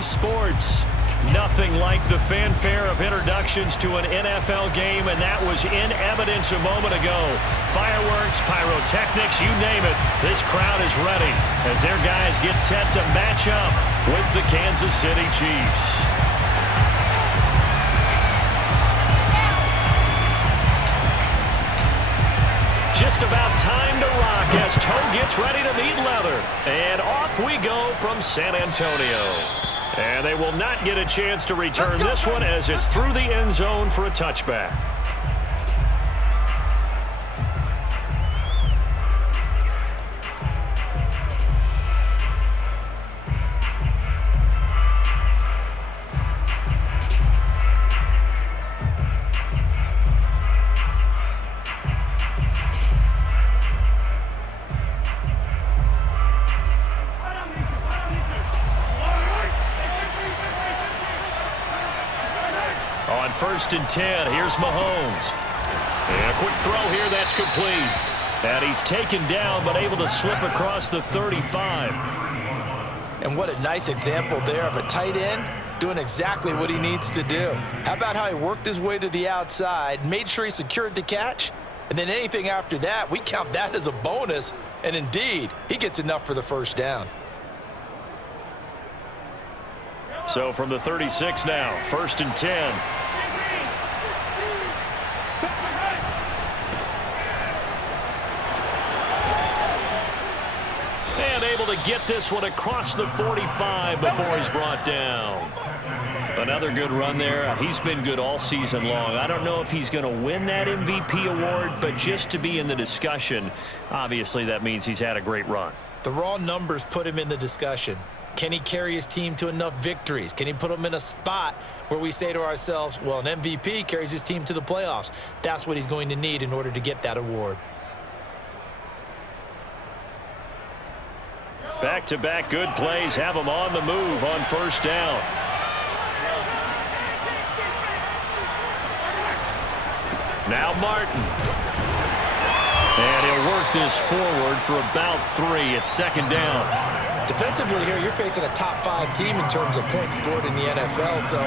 Sports. Nothing like the fanfare of introductions to an NFL game, and that was in evidence a moment ago. Fireworks, pyrotechnics, you name it. This crowd is ready as their guys get set to match up with the Kansas City Chiefs. Just about time to rock as Toe gets ready to meet leather. And off we go from San Antonio. And they will not get a chance to return this one as it's through the end zone for a touchback. On 1st and 10, here's Mahomes. And a quick throw here, that's complete. And he's taken down, but able to slip across the 35. And what a nice example there of a tight end doing exactly what he needs to do. How about how he worked his way to the outside, made sure he secured the catch, and then anything after that, we count that as a bonus. And indeed, he gets enough for the first down. So from the 36 now, 1st and 10. And able to get this one across the 45 before he's brought down. Another good run there. He's been good all season long. I don't know if he's going to win that MVP award, but just to be in the discussion, obviously that means he's had a great run. The raw numbers put him in the discussion. Can he carry his team to enough victories? Can he put them in a spot where we say to ourselves, well, an MVP carries his team to the playoffs. That's what he's going to need in order to get that award. Back-to-back good plays have him on the move on 1st down. Now Martin. And he'll work this forward for about 3 at 2nd down. Defensively here, you're facing a top 5 team in terms of points scored in the NFL. So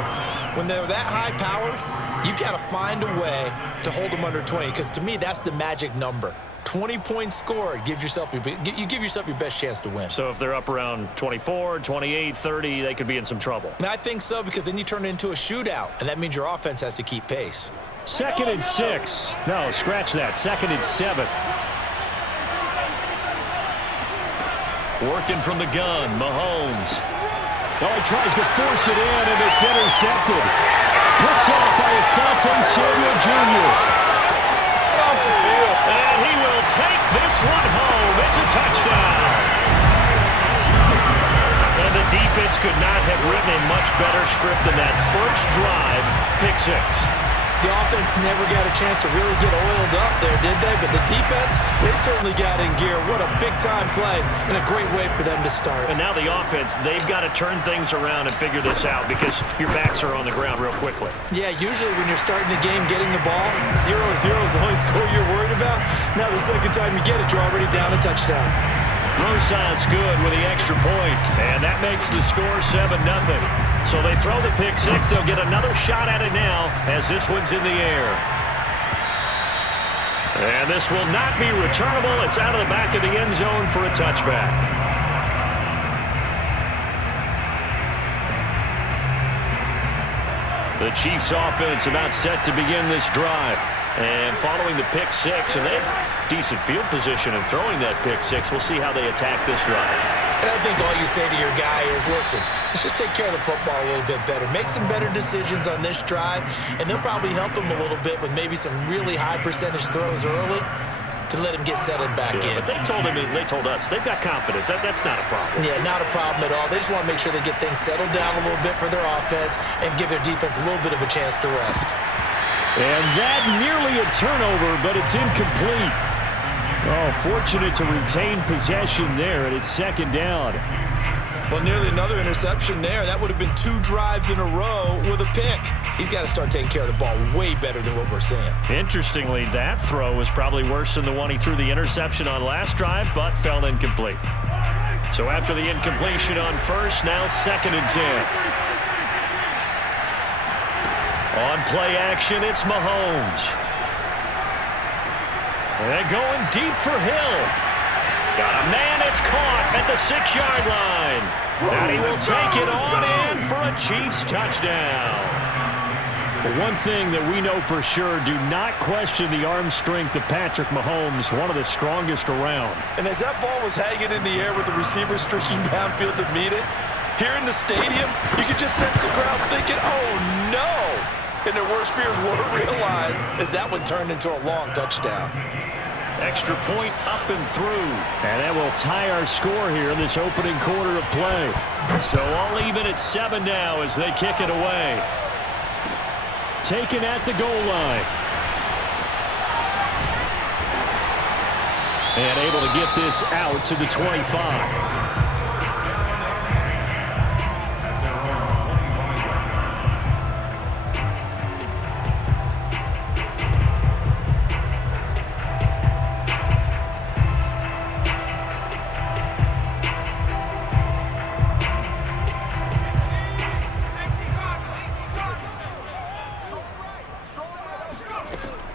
when they're that high-powered, you've got to find a way to hold them under 20. Because to me, that's the magic number. 20 points scored gives yourself you give yourself your best chance to win. So if they're up around 24, 28, 30, they could be in some trouble. And I think so, because then you turn it into a shootout, and that means your offense has to keep pace. 2nd and 6. No, scratch that. 2nd and 7. Working from the gun, Mahomes. Oh, he tries to force it in, and it's intercepted. Picked off by Asante Samuel Jr. And he will take this one home. It's a touchdown. And the defense could not have written a much better script than that first drive, pick 6. The offense never got a chance to really get oiled up there, did they? But the defense, they certainly got in gear. What a big-time play and a great way for them to start. And now the offense, they've got to turn things around and figure this out because your backs are on the ground real quickly. Yeah, usually when you're starting the game, getting the ball, 0-0 is the only score you're worried about. Now the second time you get it, you're already down a touchdown. Rosas good with the extra point, and that makes the score 7-0. So they throw the pick 6. They'll get another shot at it now as this one's in the air. And this will not be returnable. It's out of the back of the end zone for a touchback. The Chiefs offense about set to begin this drive. And following the pick 6, and they have decent field position in throwing that pick 6. We'll see how they attack this drive. And I think all you say to your guy is, listen, let's just take care of the football a little bit better. Make some better decisions on this drive, and they'll probably help him a little bit with maybe some really high percentage throws early to let him get settled back in. But they told us they've got confidence. That's not a problem. Yeah, not a problem at all. They just want to make sure they get things settled down a little bit for their offense and give their defense a little bit of a chance to rest. And that nearly a turnover, but it's incomplete. Oh, fortunate to retain possession there, and it's 2nd down. Well, nearly another interception there. That would have been 2 drives in a row with a pick. He's got to start taking care of the ball way better than what we're seeing. Interestingly, that throw was probably worse than the one he threw the interception on last drive, but fell incomplete. So after the incompletion on first, now 2nd and 10. On play action, it's Mahomes. And going deep for Hill. Got a man, it's caught at the 6-yard line. And he will take it on in for a Chiefs touchdown. But one thing that we know for sure, do not question the arm strength of Patrick Mahomes, one of the strongest around. And as that ball was hanging in the air with the receiver streaking downfield to meet it, here in the stadium, you could just sense the crowd thinking, oh no! And their worst fears were realized as that one turned into a long touchdown. Extra point up and through. And that will tie our score here in this opening quarter of play. So all even at 7 now as they kick it away. Taken at the goal line. And able to get this out to the 25.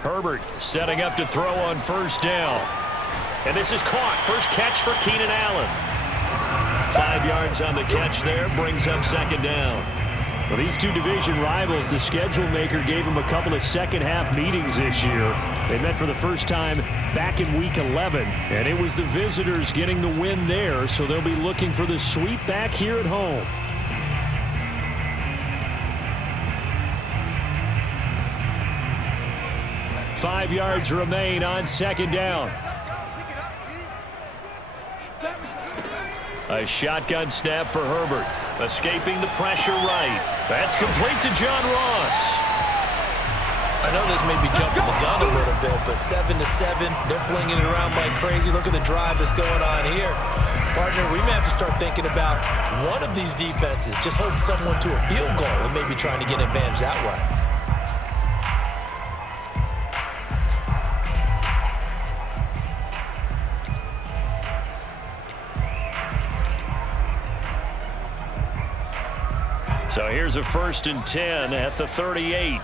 Herbert setting up to throw on first down. And this is caught. First catch for Keenan Allen. 5 yards on the catch there. Brings up 2nd down. Well, these two division rivals, the schedule maker gave them a couple of second-half meetings this year. They met for the first time back in Week 11. And it was the visitors getting the win there, so they'll be looking for the sweep back here at home. Five yards remain on 2nd down. A shotgun snap for Herbert. Escaping the pressure right. That's complete to John Ross. I know this may be jumping the gun a little bit, but 7-7, they're flinging it around like crazy. Look at the drive that's going on here. Partner, we may have to start thinking about one of these defenses just holding someone to a field goal and maybe trying to get an advantage that way. So here's a 1st and 10 at the 38.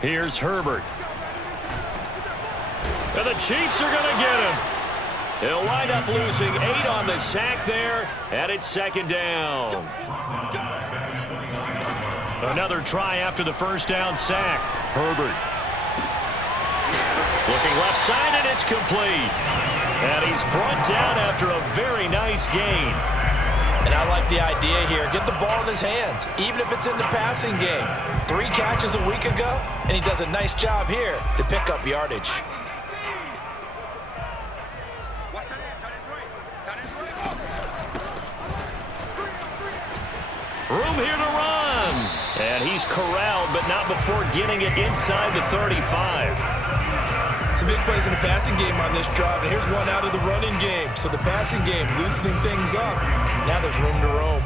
Here's Herbert. And the Chiefs are going to get him. He'll wind up losing 8 on the sack there, and it's 2nd down. Another try after the first down sack. Herbert. Looking left side, and it's complete. And he's brought down after a very nice gain. And I like the idea here. Get the ball in his hands, even if it's in the passing game. 3 catches a week ago, and he does a nice job here to pick up yardage. Room here to run. And he's corralled, but not before getting it inside the 35. Some big plays in the passing game on this drive, and here's one out of the running game. So the passing game loosening things up. Now there's room to roam.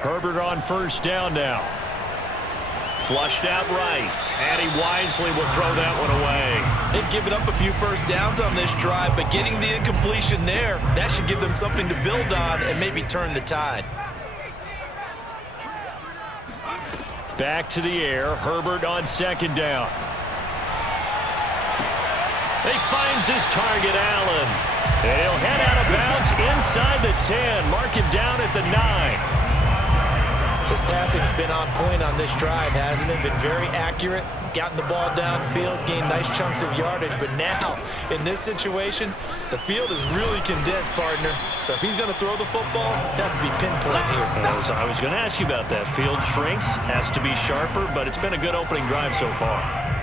Herbert on first down now. Flushed out right, and he wisely will throw that one away. They've given up a few first downs on this drive, but getting the incompletion there, that should give them something to build on and maybe turn the tide. Back to the air, Herbert on 2nd down. He finds his target, Allen. And he'll head out of bounds inside the 10. Mark him down at the 9. His passing's been on point on this drive, hasn't it? Been very accurate, gotten the ball downfield, gained nice chunks of yardage. But now, in this situation, the field is really condensed, partner. So if he's going to throw the football, that would be pinpoint here. I was going to ask you about that. Field shrinks, has to be sharper, but it's been a good opening drive so far.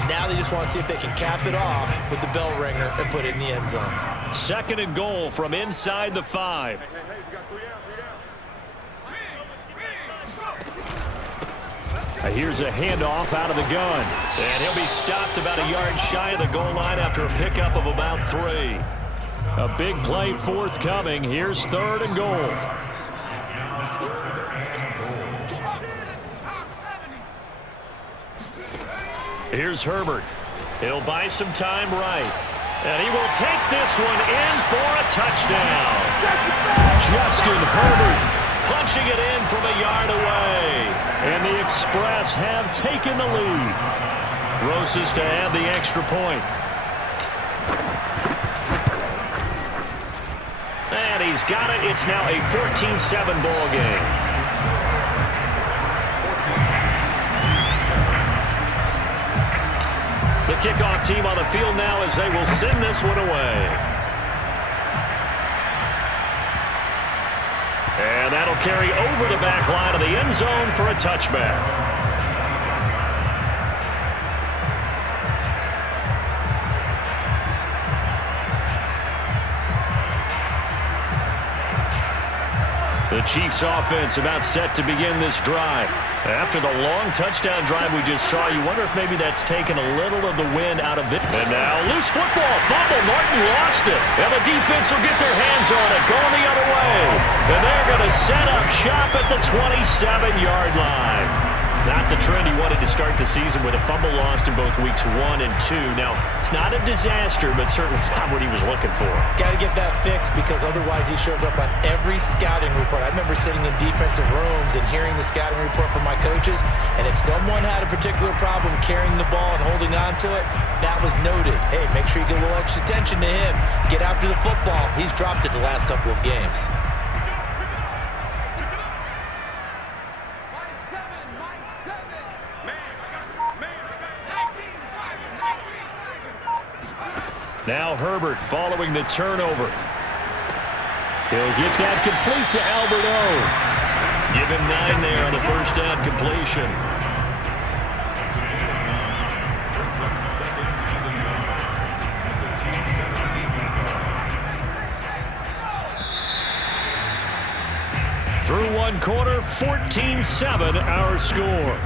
Now they just want to see if they can cap it off with the bell ringer and put it in the end zone. 2nd and goal from inside the 5. Here's a handoff out of the gun. And he'll be stopped about a yard shy of the goal line after a pickup of about 3. A big play forthcoming. Here's 3rd and goal. Here's Herbert. He'll buy some time right. And he will take this one in for a touchdown. Justin Herbert punching it in from a yard away. And the Express have taken the lead. Roses to add the extra point. And he's got it. It's now a 14-7 ball game. The kickoff team on the field now as they will send this one away. And that'll carry over the back line of the end zone for a touchback. The Chiefs offense about set to begin this drive. After the long touchdown drive we just saw, you wonder if maybe that's taken a little of the wind out of it. And now loose football, fumble, Martin lost it. And the defense will get their hands on it, going the other way. And they're going to set up shop at the 27-yard line. Not the trend he wanted to start the season with a fumble lost in both weeks 1 and 2. Now, it's not a disaster, but certainly not what he was looking for. Got to get that fixed because otherwise he shows up on every scouting report. I remember sitting in defensive rooms and hearing the scouting report from my coaches, and if someone had a particular problem carrying the ball and holding on to it, that was noted. Hey, make sure you get a little extra attention to him. Get after the football. He's dropped it the last couple of games. Now Herbert following the turnover. He'll get that complete to Albert O. Give him 9 there on the first down completion. Through one quarter, 14-7 our score.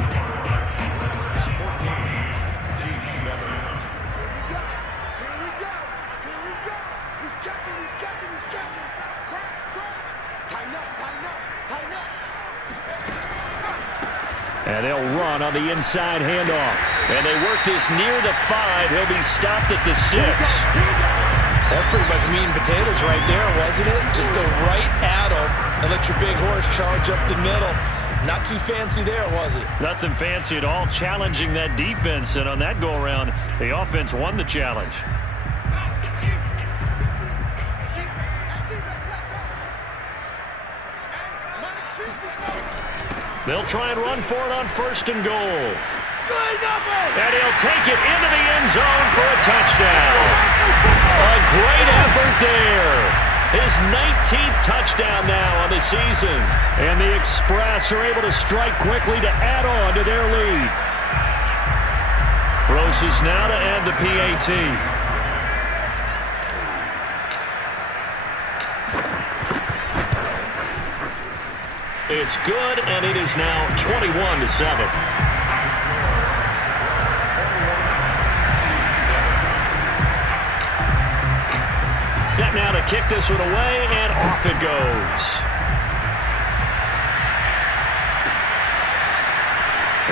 And they'll run on the inside handoff. And they work this near the 5. He'll be stopped at the 6. That's pretty much meat and potatoes right there, wasn't it? Just go right at him and let your big horse charge up the middle. Not too fancy there, was it? Nothing fancy at all, challenging that defense. And on that go-around, the offense won the challenge. They'll try and run for it on 1st and goal. And he'll take it into the end zone for a touchdown. A great effort there. His 19th touchdown now on the season. And the Express are able to strike quickly to add on to their lead. Roses now to add the PAT. It's good, and it is now 21-7. Set now to kick this one away, and off it goes.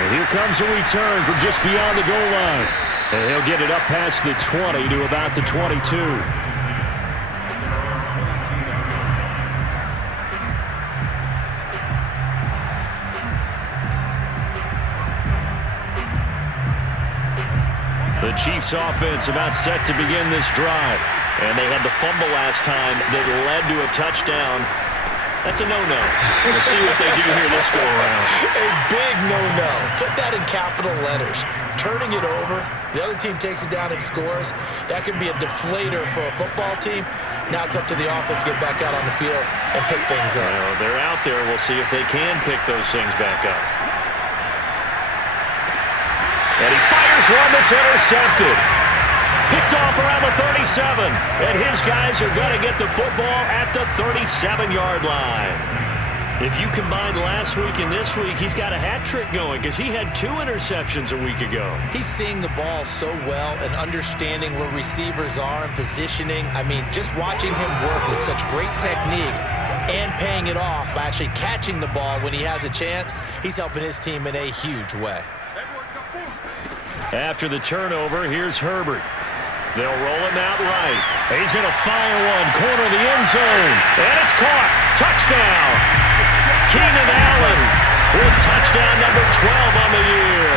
And here comes a return from just beyond the goal line. And he'll get it up past the 20 to about the 22. The Chiefs offense about set to begin this drive. And they had the fumble last time that led to a touchdown. That's a no-no. We'll see what they do here this go-around. A big no-no. Put that in capital letters. Turning it over, the other team takes it down and scores. That can be a deflator for a football team. Now it's up to the offense to get back out on the field and pick things up. Well, they're out there. We'll see if they can pick those things back up. And he fires one that's intercepted. Picked off around the 37. And his guys are going to get the football at the 37-yard line. If you combine last week and this week, he's got a hat trick going because he had 2 interceptions a week ago. He's seeing the ball so well and understanding where receivers are and positioning. I mean, just watching him work with such great technique and paying it off by actually catching the ball when he has a chance, he's helping his team in a huge way. After the turnover, here's Herbert. They'll roll him out right. He's going to fire one, corner of the end zone. And it's caught. Touchdown. Keenan Allen with touchdown number 12 on the year.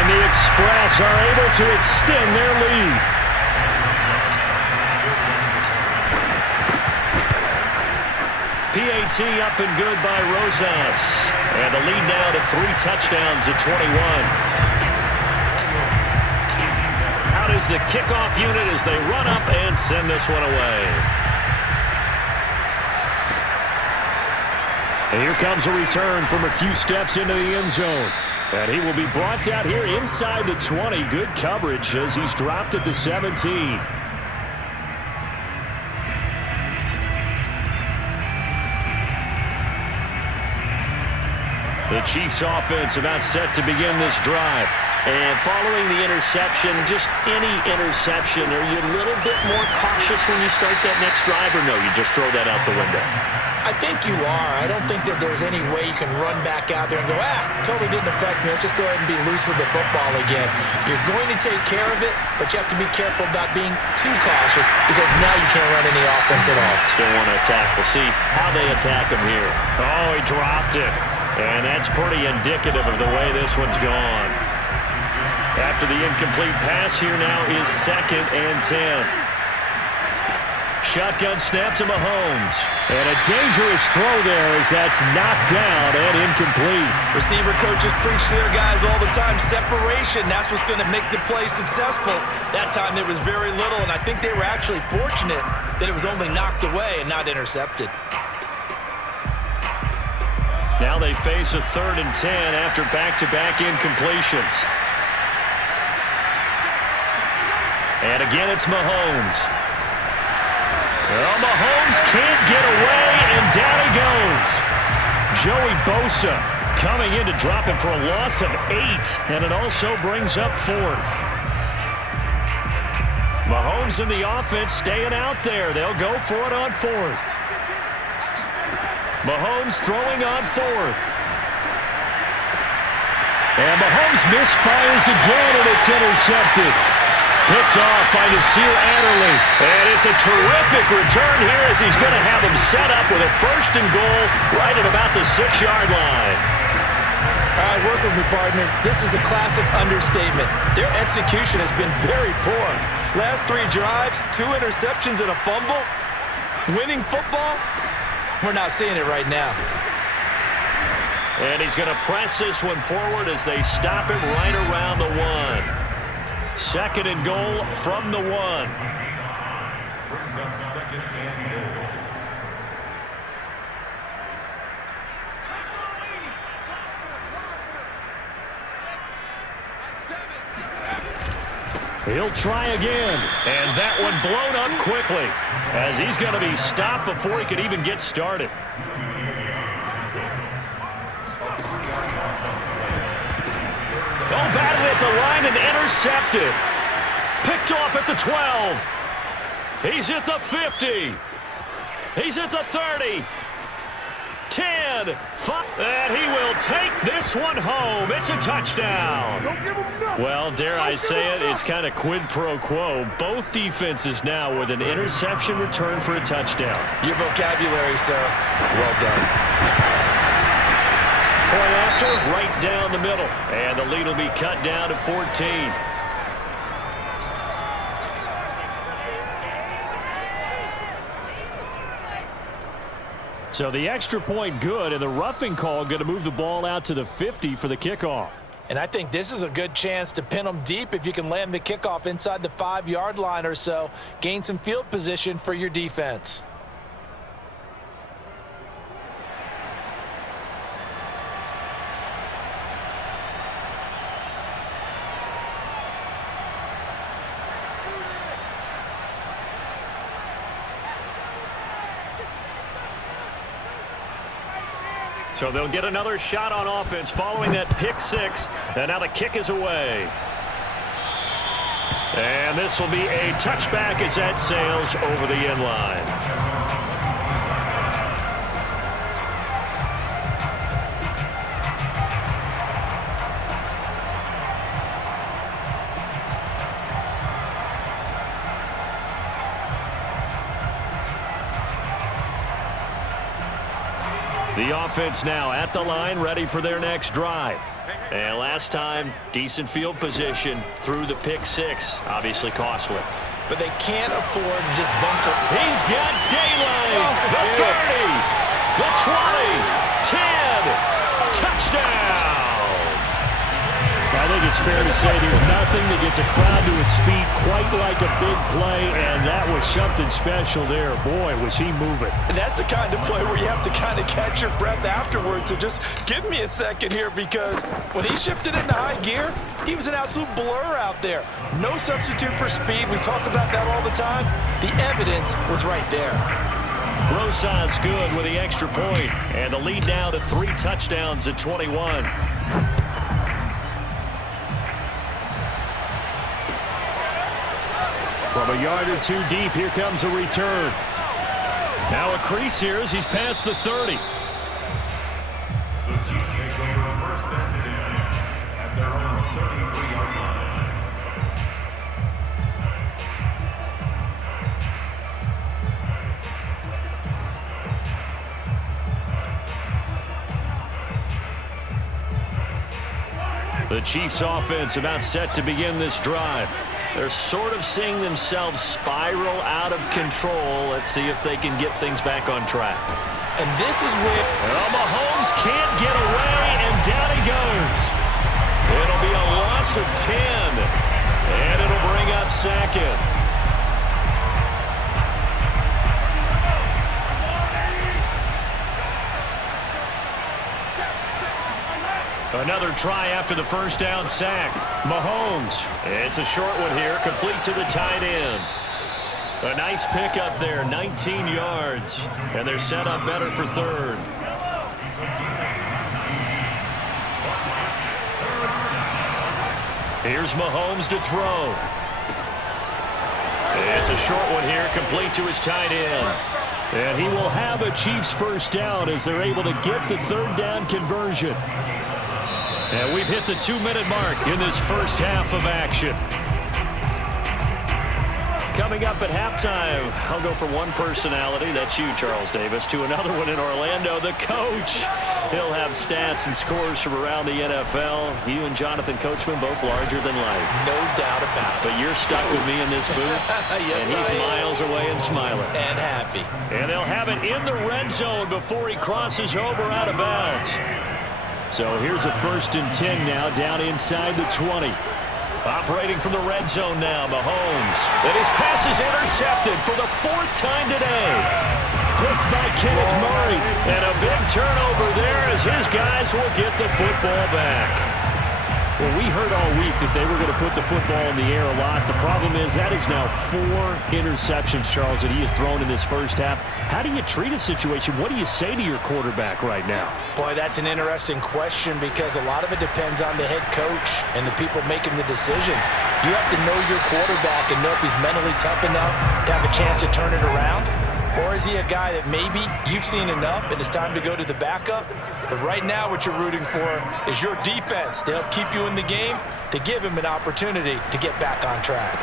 And the Express are able to extend their lead. PAT up and good by Rosas. And the lead now to 3 touchdowns at 21. Out is the kickoff unit as they run up and send this one away. And here comes a return from a few steps into the end zone. And he will be brought out here inside the 20. Good coverage as he's dropped at the 17. The Chiefs offense about set to begin this drive. And following the interception, just any interception, are you a little bit more cautious when you start that next drive, or no, you just throw that out the window? I think you are. I don't think that there's any way you can run back out there and go, totally didn't affect me. Let's just go ahead and be loose with the football again. You're going to take care of it, but you have to be careful about being too cautious because now you can't run any offense at all. Still want to attack. We'll see how they attack him here. Oh, he dropped it. And that's pretty indicative of the way this one's gone. After the incomplete pass, here now is 2nd and 10. Shotgun snap to Mahomes. And a dangerous throw there as that's knocked down and incomplete. Receiver coaches preach to their guys all the time, separation. That's what's going to make the play successful. That time there was very little, and I think they were actually fortunate that it was only knocked away and not intercepted. Now they face a 3rd and 10 after back-to-back incompletions. And again, it's Mahomes. Well, Mahomes can't get away, and down he goes. Joey Bosa coming in to drop him for a loss of 8, and it also brings up 4th. Mahomes and the offense staying out there. They'll go for it on 4th. Mahomes throwing on 4th. And Mahomes misfires again, and it's intercepted. Picked off by Nasir Adderley. And it's a terrific return here as he's going to have him set up with a 1st and goal right at about the 6-yard line. All right, work with me, partner. This is a classic understatement. Their execution has been very poor. Last 3 drives, 2 interceptions and a fumble. Winning football? We're not seeing it right now. And he's going to press this one forward as they stop it right around the 1. 2nd and goal from the 1. Brings up 2nd and goal. He'll try again. And that one blown up quickly as he's going to be stopped before he could even get started. Oh, batted at the line and intercepted. Picked off at the 12. He's at the 50. He's at the 30. 10. 5. And he will take this one home. It's a touchdown. Well, dare I say it, it's kind of quid pro quo. Both defenses now with an interception return for a touchdown. Your vocabulary, sir. Well done. Point after, right down the middle. And the lead will be cut down to 14. So the extra point good, and the roughing call going to move the ball out to the 50 for the kickoff. And I think this is a good chance to pin them deep if you can land the kickoff inside the 5-yard line or so. Gain some field position for your defense. So they'll get another shot on offense following that pick six. And now the kick is away. And this will be a touchback as that sails over the end line. The offense now at the line, ready for their next drive. And last time, decent field position through the pick six. Obviously costly. But they can't afford to just bunker. He's got daylight. The 30, the 20, 10. Touchdown. I think it's fair to say there's nothing that gets a crowd to its feet quite like a big play, and that was something special there. Boy, was he moving. And that's the kind of play where you have to kind of catch your breath afterwards. So just give me a second here, because when he shifted into high gear, he was an absolute blur out there. No substitute for speed. We talk about that all the time. The evidence was right there. Rosas good with the extra point, and the lead now to 3 touchdowns at 21. From a yard or two deep, here comes a return. Now a crease here as he's past the 30. The Chiefs take over first and 10 at their own 33-yard line. The Chiefs offense about set to begin this drive. They're sort of seeing themselves spiral out of control. Let's see if they can get things back on track. And this is where... Well, Mahomes can't get away, and down he goes. It'll be a loss of 10, and it'll bring up second. Another try after the first down sack. Mahomes. It's a short one here, complete to the tight end. A nice pickup there, 19 yards. And they're set up better for third. Here's Mahomes to throw. It's a short one here, complete to his tight end. And he will have a Chiefs first down as they're able to get the third down conversion. And we've hit the 2-minute mark in this first half of action. Coming up at halftime, I'll go from one personality, that's you, Charles Davis, to another one in Orlando, the coach. He'll have stats and scores from around the NFL. You and Jonathan Coachman both larger than life. No doubt about it. But you're stuck with me in this booth, yes, and he's miles away and smiling. And happy. And they'll have it in the red zone before he crosses over out of bounds. So here's a 1st and 10 now, down inside the 20. Operating from the red zone now, Mahomes. And his pass is intercepted for the 4th time today. Picked by Kenneth Murray. And a big turnover there as his guys will get the football back. Well, we heard all week that they were going to put the football in the air a lot. The problem is that is now 4 interceptions, Charles, that he has thrown in this first half. How do you treat a situation? What do you say to your quarterback right now? Boy, that's an interesting question, because a lot of it depends on the head coach and the people making the decisions. You have to know your quarterback and know if he's mentally tough enough to have a chance to turn it around. Or is he a guy that maybe you've seen enough and it's time to go to the backup? But right now what you're rooting for is your defense to help keep you in the game, to give him an opportunity to get back on track.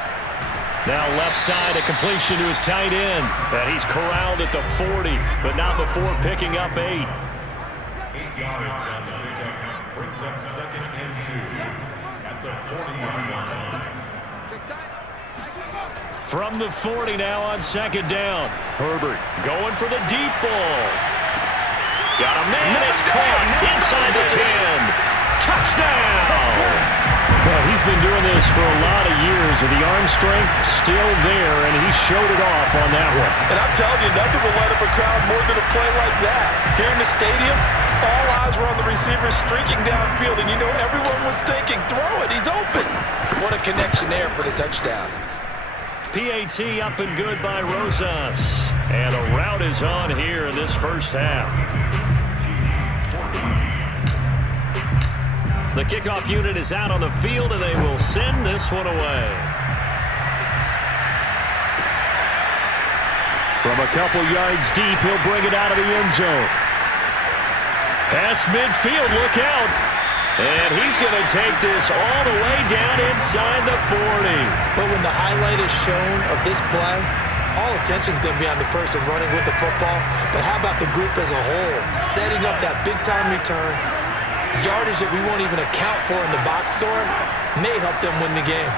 Now left side, a completion to his tight end. And he's corralled at the 40, but not before picking up 8. 8 yards on the pickup brings up 2nd and 2 at the 40-yard line. From the 40 now on 2nd down. Herbert going for the deep ball. Got a man, it's caught inside the 10. Touchdown! Well, he's been doing this for a lot of years, with the arm strength still there, and he showed it off on that one. And I'm telling you, nothing will light up a crowd more than a play like that. Here in the stadium, all eyes were on the receiver streaking downfield, and you know everyone was thinking, throw it, he's open. What a connection there for the touchdown. PAT up and good by Rosas. And a rout is on here in this first half. Chiefs 14 The kickoff unit is out on the field, and they will send this one away. From a couple yards deep, he'll bring it out of the end zone. Past midfield, look out. And he's going to take this all the way down inside the 40. But when the highlight is shown of this play, all attention is going to be on the person running with the football. But how about the group as a whole? Setting up that big-time return, yardage that we won't even account for in the box score, may help them win the game.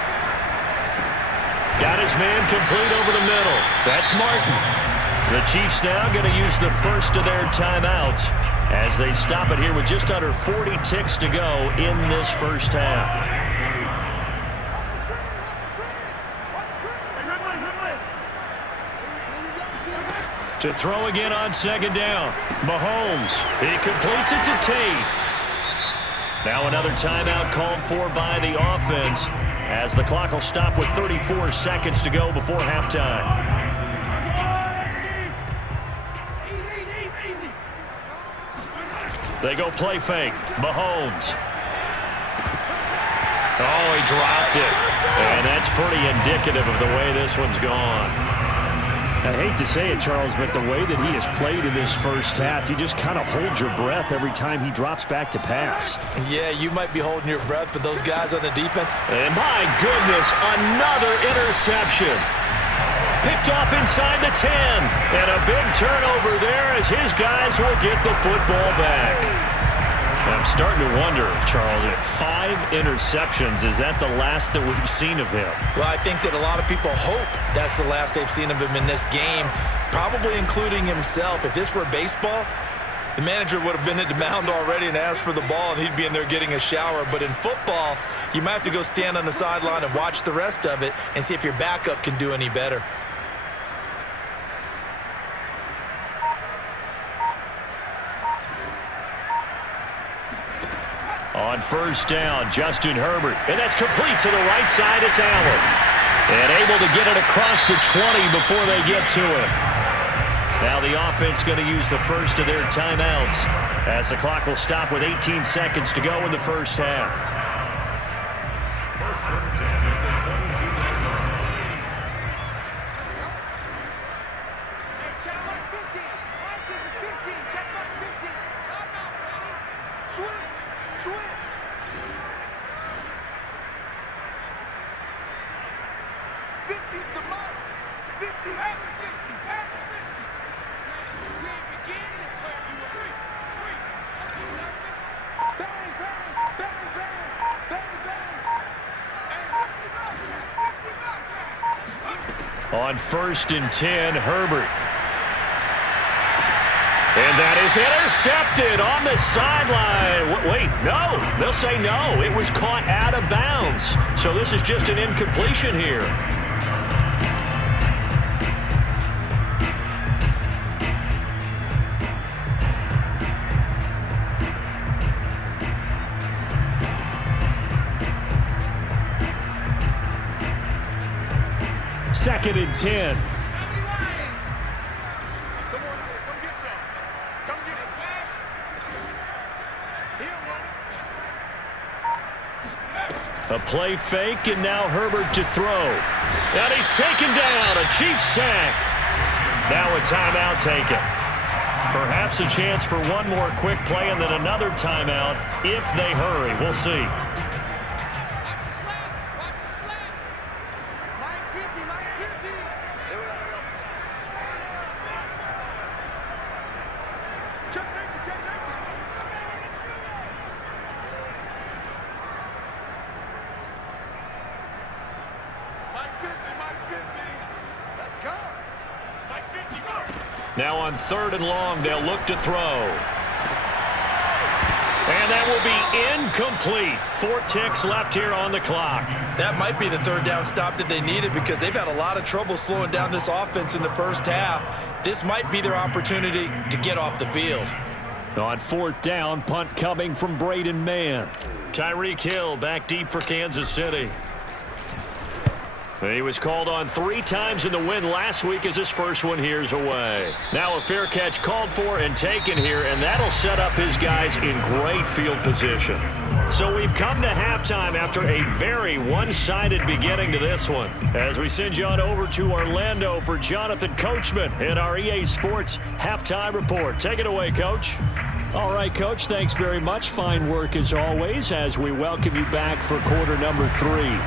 Got his man complete over the middle. That's Martin. The Chiefs now going to use the first of their timeouts as they stop it here with just under 40 ticks to go in this first half. To throw again on second down. Mahomes. He completes it to Tate. Now another timeout called for by the offense as the clock will stop with 34 seconds to go before halftime. They go play fake. Mahomes. Oh, he dropped it. And that's pretty indicative of the way this one's gone. I hate to say it, Charles, but the way that he has played in this first half, you just kind of hold your breath every time he drops back to pass. Yeah, you might be holding your breath, but those guys on the defense. And my goodness, another interception. Picked off inside the 10. And a big turnover there as his guys will get the football back. I'm starting to wonder, Charles, if 5 interceptions, is that the last that we've seen of him? Well, I think that a lot of people hope that's the last they've seen of him in this game, probably including himself. If this were baseball, the manager would have been at the mound already and asked for the ball, and he'd be in there getting a shower. But in football, you might have to go stand on the sideline and watch the rest of it and see if your backup can do any better. On first down, Justin Herbert. And that's complete to the right side. It's Allen. And able to get it across the 20 before they get to it. Now the offense going to use the first of their timeouts as the clock will stop with 18 seconds to go in the first half. First and 10 at the 22. On first and 10, Herbert. And that is intercepted on the sideline. Wait, no. They'll say no. It was caught out of bounds. So this is just an incompletion here. Second and 10. A play fake, and now Herbert to throw. And he's taken down. A Chiefs sack. Now a timeout taken. Perhaps a chance for one more quick play and then another timeout if they hurry. We'll see. Now on third and long, they'll look to throw. And that will be incomplete. 4 ticks left here on the clock. That might be the third down stop that they needed because they've had a lot of trouble slowing down this offense in the first half. This might be their opportunity to get off the field. On fourth down, punt coming from Braden Mann. Tyreek Hill back deep for Kansas City. He was called on 3 times in the win last week as his first one here's away. Now a fair catch called for and taken here, and that'll set up his guys in great field position. So we've come to halftime after a very one-sided beginning to this one. As we send you on over to Orlando for Jonathan Coachman in our EA Sports Halftime Report. Take it away, Coach. All right, Coach, thanks very much. Fine work as always as we welcome you back for quarter number 3.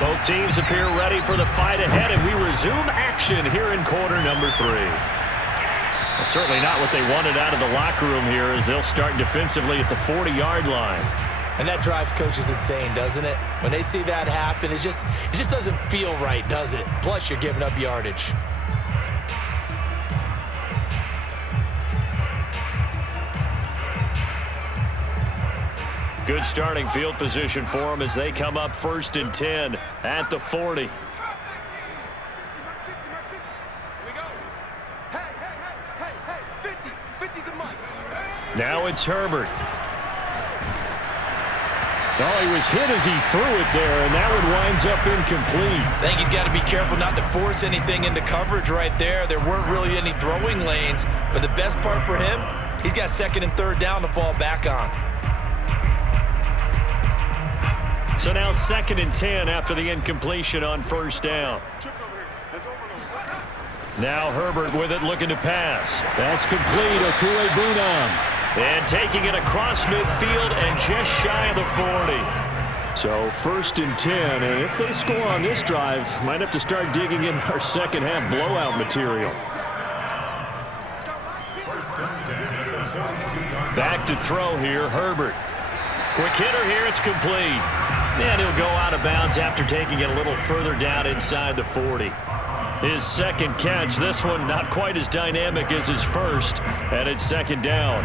Both teams appear ready for the fight ahead, and we resume action here in quarter number 3. Well, certainly not what they wanted out of the locker room here as they'll start defensively at the 40-yard line. And that drives coaches insane, doesn't it? When they see that happen, it just doesn't feel right, does it? Plus, you're giving up yardage. Good starting field position for them as they come up 1st and 10 at the 40. Now it's Herbert. Oh, he was hit as he threw it there, and that one winds up incomplete. I think he's got to be careful not to force anything into coverage right there. There weren't really any throwing lanes, but the best part for him, he's got 2nd and 3rd down to fall back on. So now 2nd and 10 after the incompletion on 1st down. Now Herbert with it, looking to pass. That's complete. Okue-Bunam. And taking it across midfield and just shy of the 40. So 1st and 10, and if they score on this drive, might have to start digging in our second half blowout material. Back to throw here, Herbert. Quick hitter here, it's complete. And he'll go out of bounds after taking it a little further down inside the 40. His 2nd catch, this one not quite as dynamic as his first, and it's 2nd down.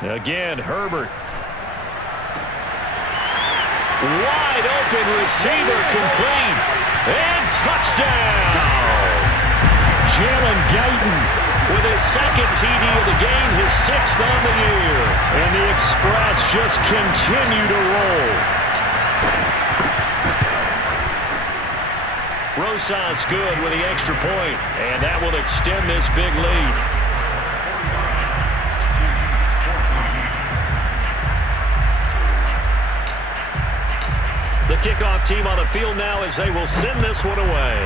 Again, Herbert. Wide open receiver, complete. And touchdown! Jalen Guyton with his 2nd TD of the game, his 6th on the year. And the Express just continue to roll. Rosas good with the extra point, and that will extend this big lead. The kickoff team on the field now as they will send this one away.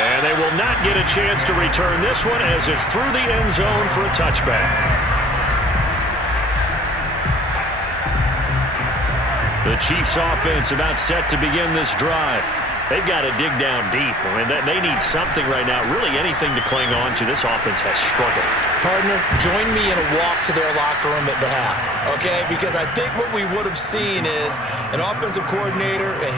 And they will not get a chance to return this one as it's through the end zone for a touchback. The Chiefs offense about set to begin this drive. They've got to dig down deep. I mean, they need something right now, really anything to cling on to. This offense has struggled. Partner, join me in a walk to their locker room at the half, okay? Because I think what we would have seen is an offensive coordinator and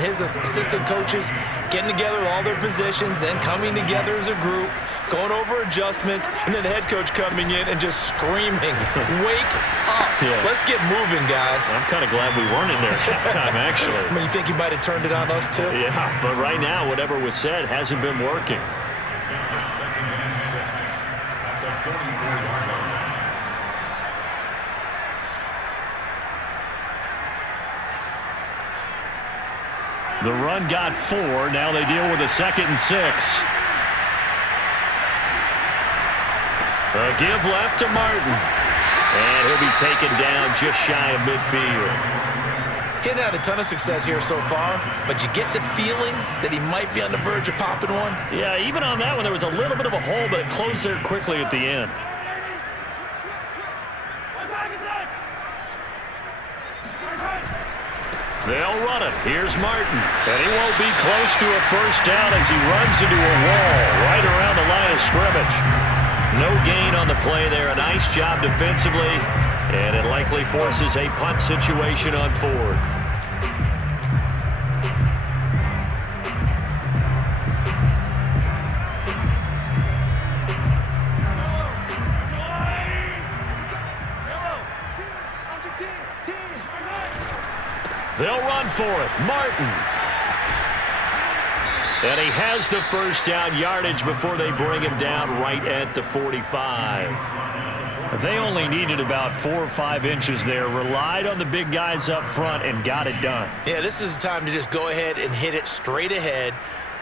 his assistant coaches getting together with all their positions, then coming together as a group, going over adjustments, and then the head coach coming in and just screaming, "Wake up! Yeah. Let's get moving, guys." I'm kind of glad we weren't in there at halftime, actually. I mean, you think he might have turned it on us, too? Yeah, but right now, whatever was said hasn't been working. The run got 4. Now they deal with a 2nd and 6. A give left to Martin. And he'll be taken down just shy of midfield. Getting out a ton of success here so far, but you get the feeling that he might be on the verge of popping one. Yeah, even on that one, there was a little bit of a hole, but it closed there quickly at the end. They'll run it. Here's Martin. And he won't be close to a 1st down as he runs into a wall right around the line of scrimmage. No gain on the play there. A nice job defensively. And it likely forces a punt situation on 4th. They'll run for it. Martin. And he has the first down yardage before they bring him down right at the 45. They only needed about 4 or 5 inches there. Relied on the big guys up front and got it done. Yeah, this is the time to just go ahead and hit it straight ahead.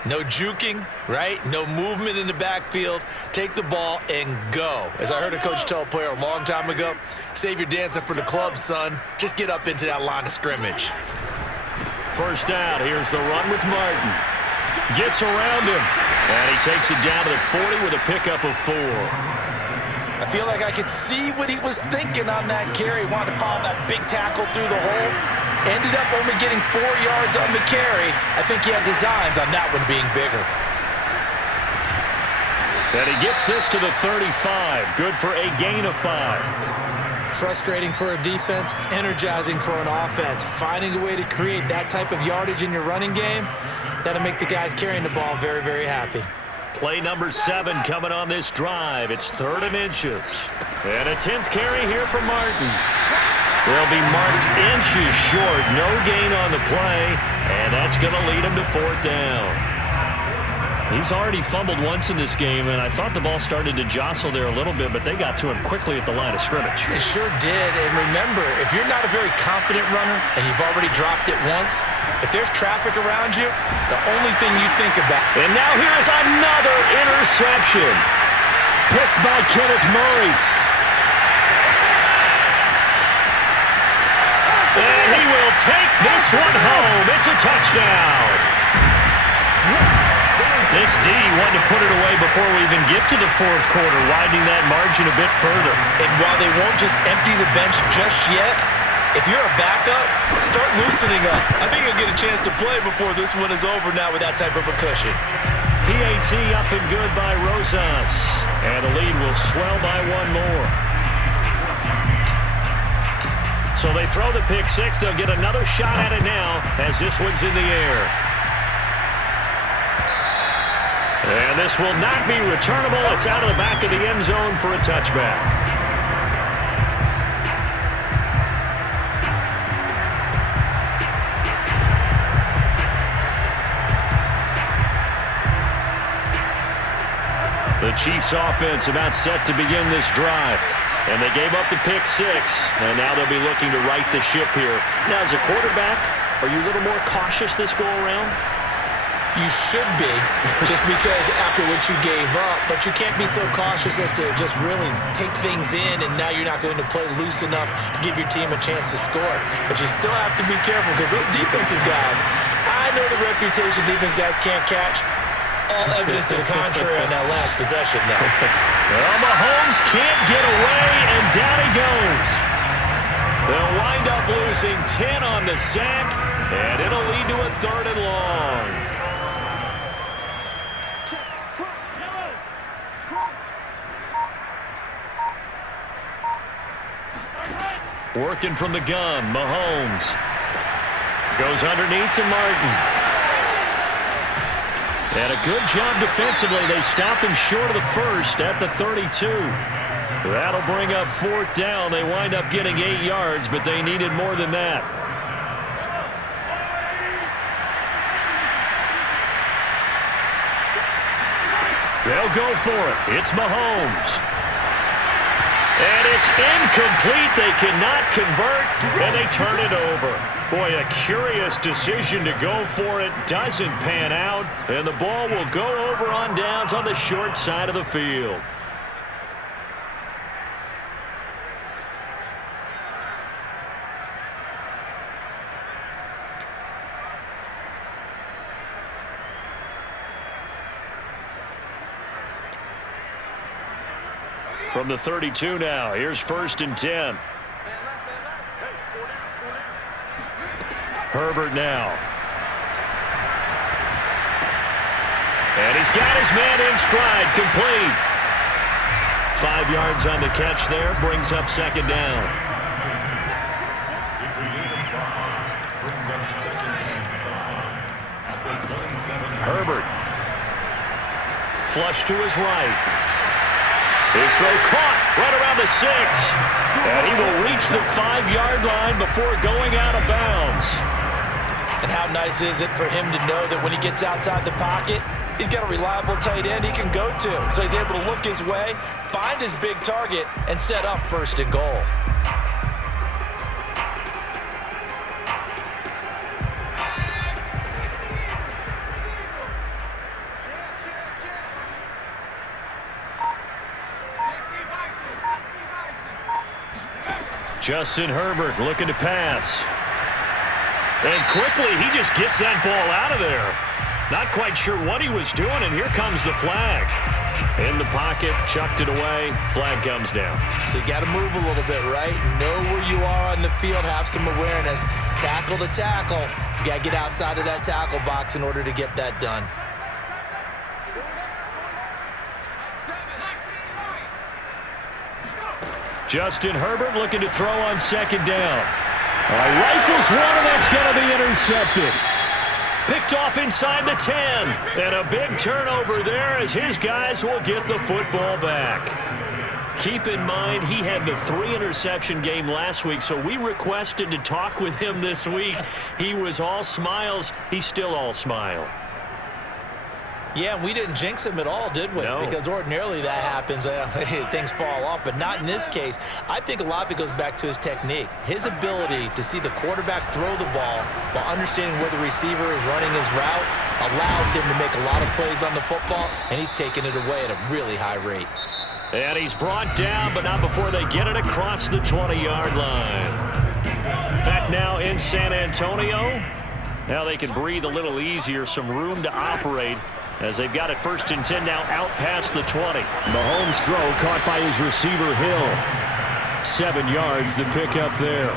No juking, right? No movement in the backfield. Take the ball and go. As I heard a coach tell a player a long time ago, save your dancing for the club, son. Just get up into that line of scrimmage. First down. Here's the run with Martin. Gets around him. And he takes it down to the 40 with a pickup of 4. I feel like I could see what he was thinking on that carry. Wanted to follow that big tackle through the hole. Ended up only getting 4 yards on the carry. I think he had designs on that one being bigger. And he gets this to the 35. Good for a gain of 5. Frustrating for a defense, energizing for an offense. Finding a way to create that type of yardage in your running game, that'll make the guys carrying the ball very, very happy. Play number 7 coming on this drive. It's 3rd and inches. And a 10th carry here for Martin. They'll be marked inches short. No gain on the play. And that's going to lead him to 4th down. He's already fumbled once in this game, and I thought the ball started to jostle there a little bit, but they got to him quickly at the line of scrimmage. They sure did. And remember, if you're not a very confident runner and you've already dropped it once, if there's traffic around you, the only thing you think about. And now here is another interception. Picked by Kenneth Murray. And he will take this one home. It's a touchdown. This D wanted to put it away before we even get to the 4th quarter, widening that margin a bit further. And while they won't just empty the bench just yet, if you're a backup, start loosening up. I think you'll get a chance to play before this one is over now with that type of a cushion. PAT up and good by Rosas. And the lead will swell by 1 more. So they throw the pick 6. They'll get another shot at it now as this one's in the air. And this will not be returnable. It's out of the back of the end zone for a touchback. The Chiefs offense about set to begin this drive. And they gave up the pick 6. And now they'll be looking to right the ship here. Now, as a quarterback, are you a little more cautious this go around? You should be, just because after what you gave up, but you can't be so cautious as to just really take things in, and now you're not going to play loose enough to give your team a chance to score. But you still have to be careful because those defensive guys, I know the reputation defense guys can't catch. All evidence to the contrary on that last possession now. Well, Mahomes can't get away, and down he goes. They'll wind up losing 10 on the sack, and it'll lead to a 3rd and long. Working from the gun, Mahomes goes underneath to Martin. And a good job defensively. They stop him short of the first at the 32. That'll bring up 4th down. They wind up getting 8 yards, but they needed more than that. They'll go for it. It's Mahomes. And it's incomplete. They cannot convert, and they turn it over. Boy, a curious decision to go for it. Doesn't pan out, and the ball will go over on downs on the short side of the field. From the 32 now, here's 1st and 10. Herbert now. And he's got his man in stride, complete. 5 yards on the catch there, brings up 2nd down. Herbert. Flush to his right. His throw caught right around the 6. And he will reach the 5-yard line before going out of bounds. And how nice is it for him to know that when he gets outside the pocket, he's got a reliable tight end he can go to. So he's able to look his way, find his big target, and set up 1st and goal. Justin Herbert looking to pass. And quickly, he just gets that ball out of there. Not quite sure what he was doing, and here comes the flag. In the pocket, chucked it away, flag comes down. So you got to move a little bit, right? Know where you are on the field, have some awareness. Tackle to tackle. You got to get outside of that tackle box in order to get that done. Justin Herbert looking to throw on 2nd down. Rifles one, and that's going to be intercepted. Picked off inside the 10. And a big turnover there as his guys will get the football back. Keep in mind, he had the 3-interception game last week, so we requested to talk with him this week. He was all smiles. He's still all smile. Yeah, we didn't jinx him at all, did we? No. Because ordinarily that happens. Things fall off, but not in this case. I think a lot of it goes back to his technique. His ability to see the quarterback throw the ball while understanding where the receiver is running his route allows him to make a lot of plays on the football, and he's taking it away at a really high rate. And he's brought down, but not before they get it across the 20-yard line. Back now in San Antonio. Now they can breathe a little easier, some room to operate as they've got it 1st and 10 now out past the 20. Mahomes' throw caught by his receiver, Hill. 7 yards, the pickup there.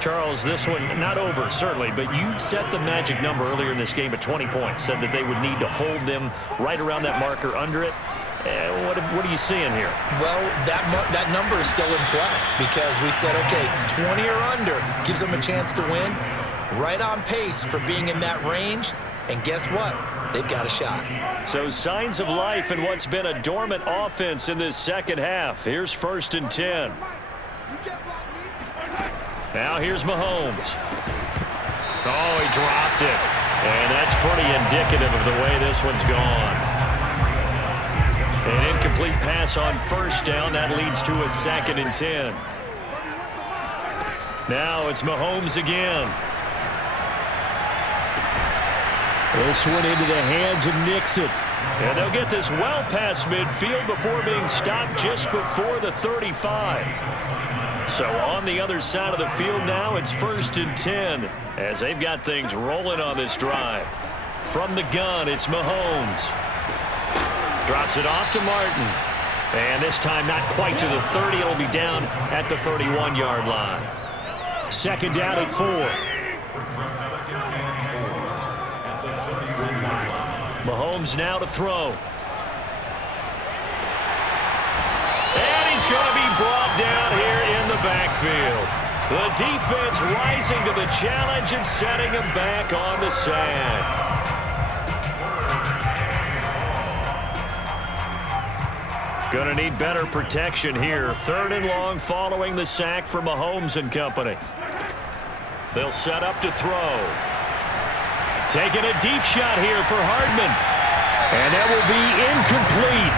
Charles, this one not over, certainly, but you set the magic number earlier in this game at 20 points. Said that they would need to hold them right around that marker under it. What are you seeing here? Well, that number is still in play because we said, okay, 20 or under gives them a chance to win. Right on pace for being in that range. And guess what? They've got a shot. So signs of life in what's been a dormant offense in this 2nd half. Here's 1st and 10. Now here's Mahomes. Oh, he dropped it. And that's pretty indicative of the way this one's gone. An incomplete pass on 1st down. That leads to a 2nd and 10. Now it's Mahomes again. This one into the hands of Nixon. And they'll get this well past midfield before being stopped just before the 35. So on the other side of the field now, it's 1st and 10 as they've got things rolling on this drive. From the gun, it's Mahomes. Drops it off to Martin. And this time not quite to the 30. It'll be down at the 31-yard line. 2nd down at 4. Mahomes now to throw. And he's going to be brought down here in the backfield. The defense rising to the challenge and setting him back on the sack. Going to need better protection here. 3rd and long following the sack for Mahomes and company. They'll set up to throw. Taking a deep shot here for Hardman. And that will be incomplete.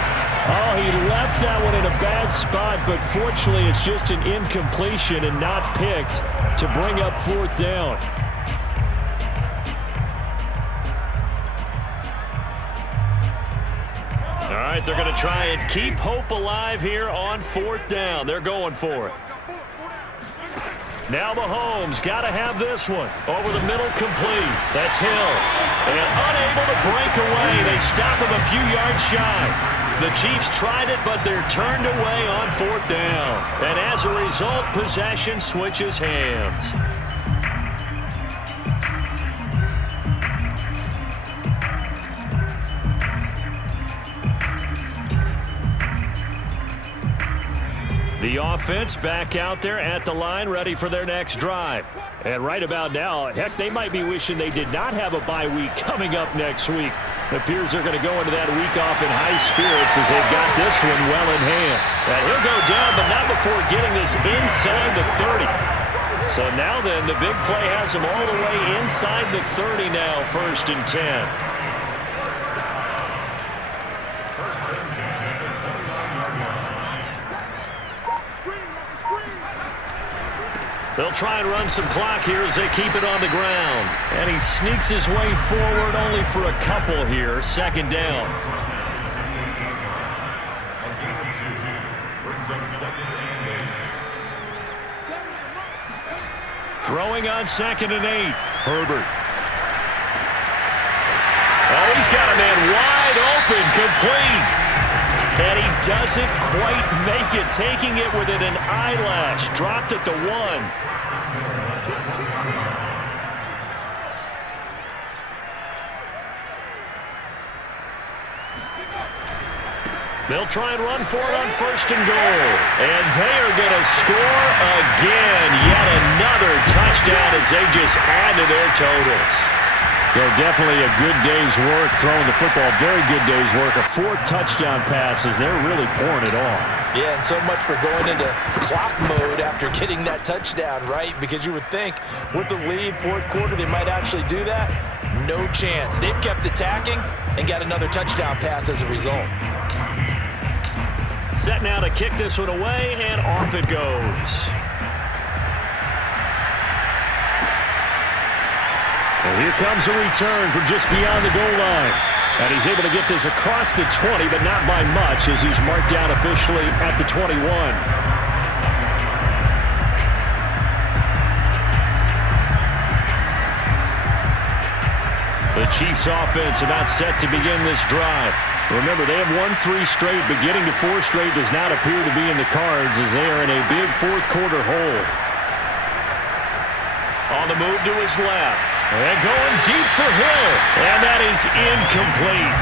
Oh, he left that one in a bad spot, but fortunately it's just an incompletion and not picked to bring up 4th down. All right, they're going to try and keep hope alive here on 4th down. They're going for it. Now Mahomes got to have this one. Over the middle, complete. That's Hill. And unable to break away. They stop him a few yards shy. The Chiefs tried it, but they're turned away on 4th down. And as a result, possession switches hands. The offense back out there at the line, ready for their next drive. And right about now, heck, they might be wishing they did not have a bye week coming up next week. It appears they're going to go into that week off in high spirits as they've got this one well in hand. And he'll go down, but not before getting this inside the 30. So now then, the big play has him all the way inside the 30 now, 1st and 10. They'll try and run some clock here as they keep it on the ground. And he sneaks his way forward only for a couple here. 2nd down. Throwing on 2nd and 8. Herbert. Oh, he's got a man wide open, complete. And he doesn't quite make it, taking it within an eyelash. Dropped at the 1. They'll try and run for it on 1st and goal. And they are going to score again. Yet another touchdown as they just add to their totals. They're definitely a good day's work throwing the football. Very good day's work. A 4th touchdown pass as they're really pouring it on. Yeah, and so much for going into clock mode after getting that touchdown, right? Because you would think with the lead, 4th quarter, they might actually do that. No chance. They've kept attacking and got another touchdown pass as a result. Set now to kick this one away, and off it goes. And here comes a return from just beyond the goal line. And he's able to get this across the 20, but not by much as he's marked down officially at the 21. The Chiefs offense about set to begin this drive. Remember, they have won 3 straight, but getting to 4 straight does not appear to be in the cards as they are in a big 4th quarter hole. On the move to his left. And going deep for Hill. And that is incomplete.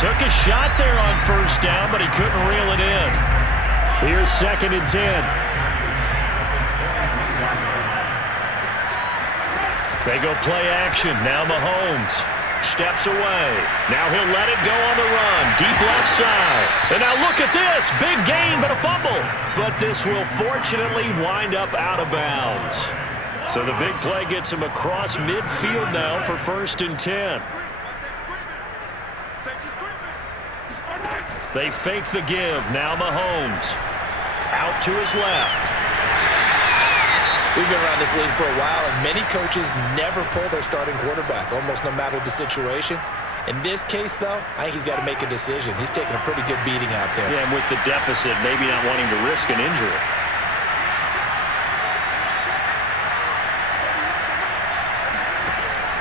Took a shot there on 1st down, but he couldn't reel it in. Here's 2nd and 10. They go play action. Now Mahomes steps away. Now he'll let it go on the run. Deep left side. And now look at this. Big gain, but a fumble. But this will fortunately wind up out of bounds. So the big play gets him across midfield now for 1st and 10. They fake the give. Now Mahomes. Out to his left. We've been around this league for a while, and many coaches never pull their starting quarterback, almost no matter the situation. In this case, though, I think he's got to make a decision. He's taking a pretty good beating out there. Yeah, and with the deficit, maybe not wanting to risk an injury.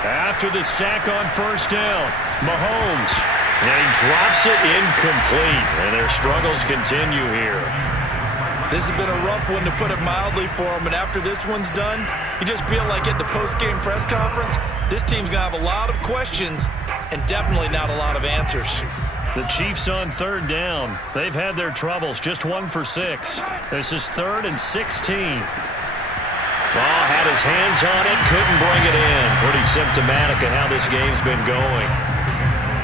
After the sack on 1st down, Mahomes. And he drops it incomplete. And their struggles continue here. This has been a rough one, to put it mildly, for him. And after this one's done, you just feel like at the post-game press conference, this team's going to have a lot of questions and definitely not a lot of answers. The Chiefs on 3rd down. They've had their troubles. Just 1 for 6. This is 3rd and 16. Ball had his hands on it, couldn't bring it in. Pretty symptomatic of how this game's been going.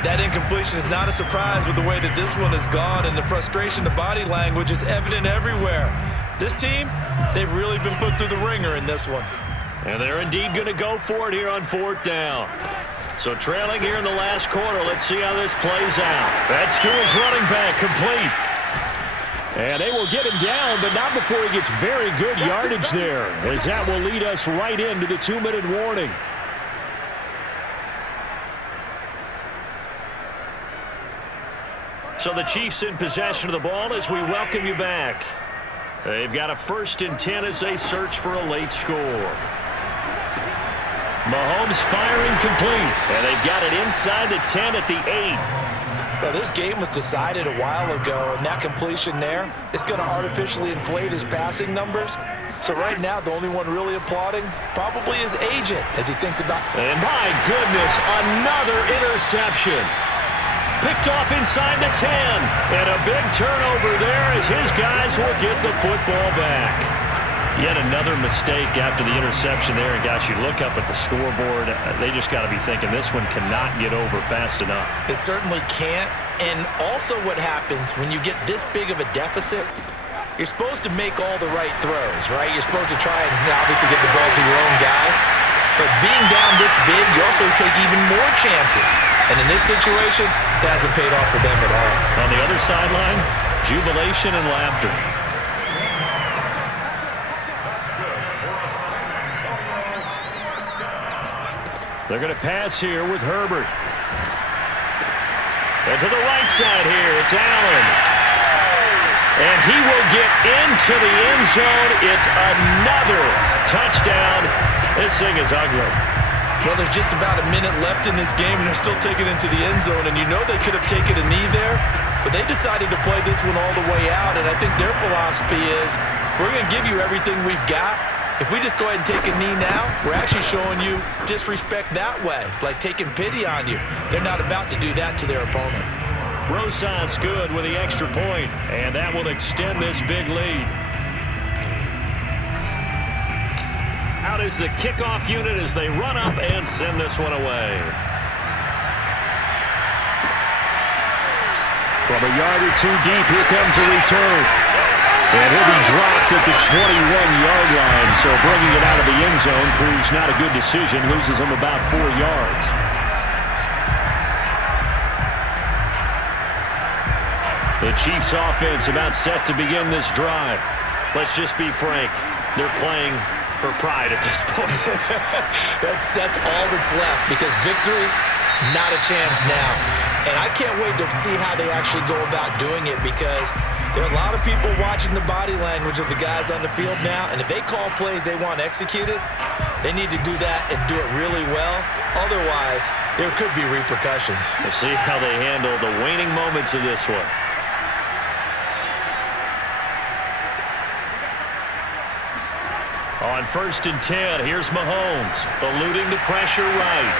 That incompletion is not a surprise with the way that this one has gone, and the frustration, the body language is evident everywhere. This team, they've really been put through the ringer in this one. And they're indeed going to go for it here on 4th down. So trailing here in the last quarter, let's see how this plays out. That's to his running back, complete. And they will get him down, but not before he gets very good yardage there, as that will lead us right into the 2-minute warning. So the Chiefs in possession of the ball as we welcome you back. They've got a 1st and 10 as they search for a late score. Mahomes firing complete, and they've got it inside the 10 at the 8. Well, this game was decided a while ago, and that completion there is going to artificially inflate his passing numbers. So right now, the only one really applauding probably his agent as he thinks about... And my goodness, another interception. Picked off inside the 10. And a big turnover there as his guys will get the football back. Yet another mistake after the interception there. And, gosh, you look up at the scoreboard. They just got to be thinking this one cannot get over fast enough. It certainly can't. And also what happens when you get this big of a deficit, you're supposed to make all the right throws, right? You're supposed to try and obviously get the ball to your own guys. But being down this big, you also take even more chances. And in this situation, that hasn't paid off for them at all. On the other sideline, jubilation and laughter. They're going to pass here with Herbert. And to the right side here, it's Allen. And he will get into the end zone. It's another touchdown. This thing is ugly. Well, there's just about a minute left in this game, and they're still taking it into the end zone. And you know they could have taken a knee there, but they decided to play this one all the way out. And I think their philosophy is, we're going to give you everything we've got. If we just go ahead and take a knee now, we're actually showing you disrespect that way, like taking pity on you. They're not about to do that to their opponent. Rosas good with the extra point, and that will extend this big lead. Out is the kickoff unit as they run up and send this one away. From a yard or two deep, here comes a return. And he'll be dropped at the 21-yard line, so bringing it out of the end zone proves not a good decision, loses him about 4 yards. The Chiefs offense about set to begin this drive. Let's just be frank, they're playing for pride at this point. That's all that's left, because victory, not a chance now. And I can't wait to see how they actually go about doing it, because there are a lot of people watching the body language of the guys on the field now, and if they call plays they want executed, they need to do that and do it really well. Otherwise, there could be repercussions. We'll see how they handle the waning moments of this one. On 1st and 10, here's Mahomes, eluding the pressure right.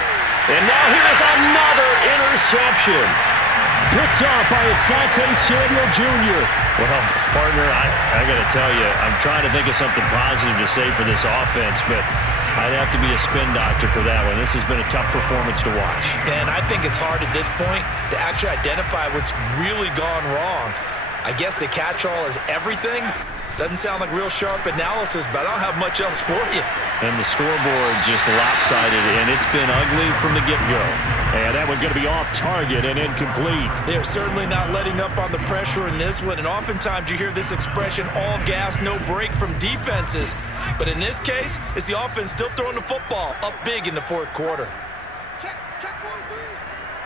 And now here's another interception. Picked off by Asante Samuel Jr. Well, partner, I got to tell you, I'm trying to think of something positive to say for this offense, but I'd have to be a spin doctor for that one. This has been a tough performance to watch. And I think it's hard at this point to actually identify what's really gone wrong. I guess the catch-all is everything. Doesn't sound like real sharp analysis, but I don't have much else for you. And the scoreboard just lopsided, and it's been ugly from the get-go. And that one going to be off target and incomplete. They're certainly not letting up on the pressure in this one, and oftentimes you hear this expression, all gas, no break from defenses. But in this case, it's the offense still throwing the football up big in the 4th quarter. Check 1, 2.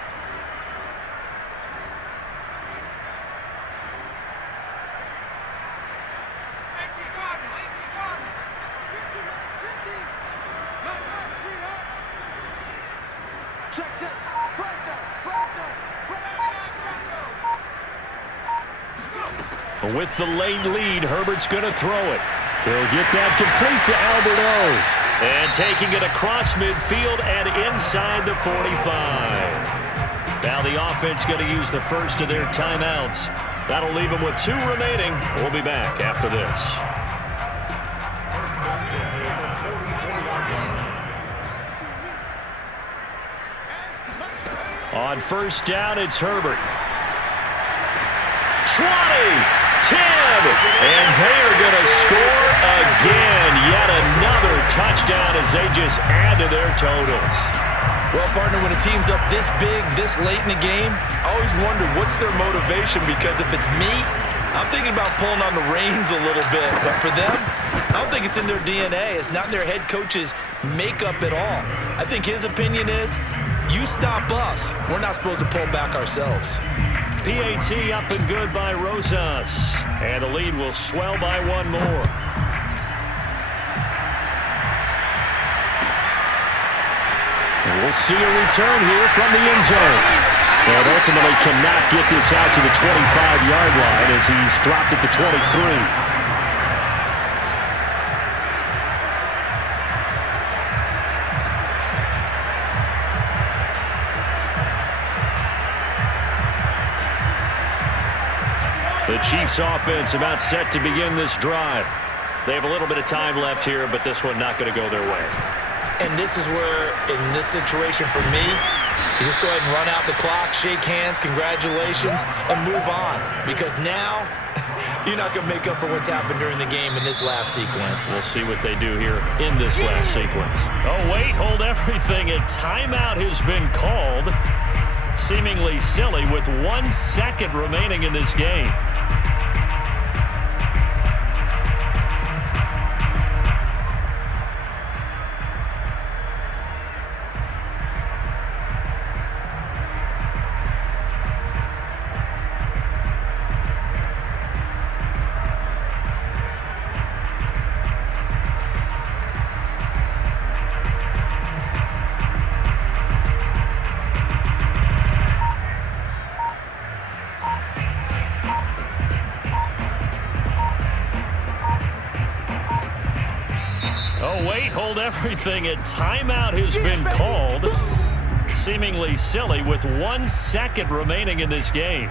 With the late lead, Herbert's going to throw it. He'll get that complete to Albert O. And taking it across midfield and inside the 45. Now the offense going to use the first of their timeouts. That'll leave them with 2 remaining. We'll be back after this. On 1st down, it's Herbert. 20, 10, and they are going to score again. Yet another touchdown as they just add to their totals. Well, partner, when a team's up this big, this late in the game, I always wonder what's their motivation, because if it's me, I'm thinking about pulling on the reins a little bit. But for them, I don't think it's in their DNA. It's not in their head coach's makeup at all. I think his opinion is, you stop us. We're not supposed to pull back ourselves. PAT up and good by Rosas. And the lead will swell by 1 more. And we'll see a return here from the end zone. And ultimately cannot get this out to the 25-yard line as he's dropped at the 23. The Chiefs offense about set to begin this drive. They have a little bit of time left here, but this one not going to go their way. And this is where, in this situation for me, you just go ahead and run out the clock, shake hands, congratulations, and move on. Because now, you're not going to make up for what's happened during the game in this last sequence. We'll see what they do here in this last sequence. Oh, wait, hold everything. A timeout has been called. Seemingly silly with 1 second remaining in this game. Oh, wait, hold everything. A timeout has been called. Seemingly silly with 1 second remaining in this game.